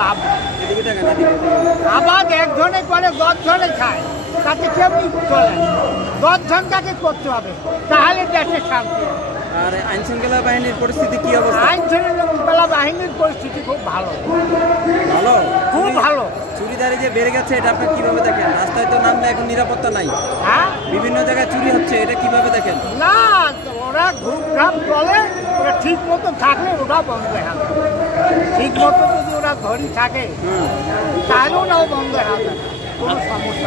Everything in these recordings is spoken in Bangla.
লাভ আবার একজনে করে 10 জনে খায়, তাতে কেমনি চলে? 10 জন কাকে করতে হবে, তাহলে দেশে শান্তি। আর আইন শৃঙ্খলা বাহিনীর পরিস্থিতি কি অবস্থা? আইন শৃঙ্খলা বাহিনীর পরিস্থিতি খুব ভালো, ভালো, খুব ভালো। চুরিদারি যে বেড়ে গেছে এটা আপনি কিভাবে দেখেন? রাস্তায় তো নামলে এখন নিরাপত্তা নাই, হ্যাঁ, বিভিন্ন জায়গায় চুরি হচ্ছে, এটা কিভাবে দেখেন? না, ওরা ঘুরঘাম চলে, ওরা ঠিক মতো থাকলে ওরা বন্ধ হয়ে যাবে। ঠিক মতো যদি ওরা ধরি থাকে তাহলে ওরাও বন্ধ হয়ে যাবে, কোনো সমস্যা।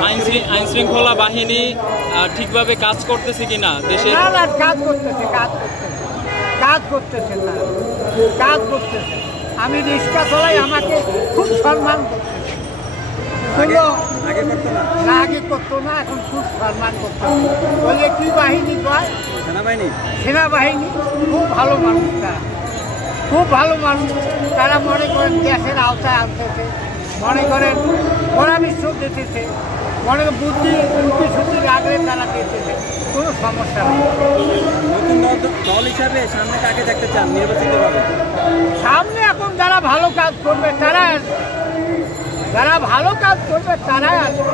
আইন শৃঙ্খলা বাহিনী ঠিকভাবে কাজ করতেছে কিনা দেশে? না না, কাজ করতেছে, কাজ করতেছে, কাজ করতেছে। আমি রিক্সা চালাই, আমাকে খুব সম্মান করতেছে। আগে করতো না? না, আগে করতো না, এখন খুব সম্মান করতেছে। বলে কি বাহিনী কয়? সেনাবাহিনী। সেনাবাহিনী খুব ভালো মানুষ, তারা খুব ভালো মানুষ। তারা মনে করেন দেশের আওতায় আনতেছে, মনে করেন পরামর্শ দিতেছে, মনে করেন বুদ্ধি শুদ্ধি রাখলে তারা দিতেছে, কোনো সমস্যা নেই। নতুন দল হিসাবে সামনে কাকে দেখতে চান নির্বাচিত হবে? সামনে এখন যারা ভালো কাজ করবে তারা আসবে, যারা ভালো কাজ করবে তারাই আসবে।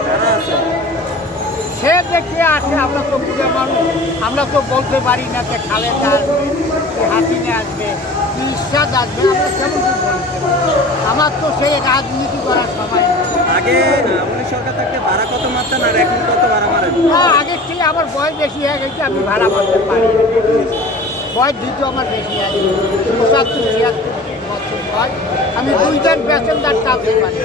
সে দেখে আসে, আমরা তো বুঝে মানুষ, আমরা তো বলতে পারি না যে খালেদা আসবে, কি হাসিনা আসবে, কি ইরশাদ আসবে, আমরা কেমন বলতে পারি? আমার তো সেই রাজনীতি করার সময় নেই। আগে আমলি সরকার থাকতে ভাড়া কত মারতেন আর এখন কত ভাড়া মারেন? না, আগের থেকে আমার বয়স বেশি হয়ে গেছে, আমি ভাড়া মারতে পারি। বয়স দিতে আমার বেশি আছে, 75-76 বছর বয়স, আমি 2 জন প্যাসেঞ্জার টানতে পারি।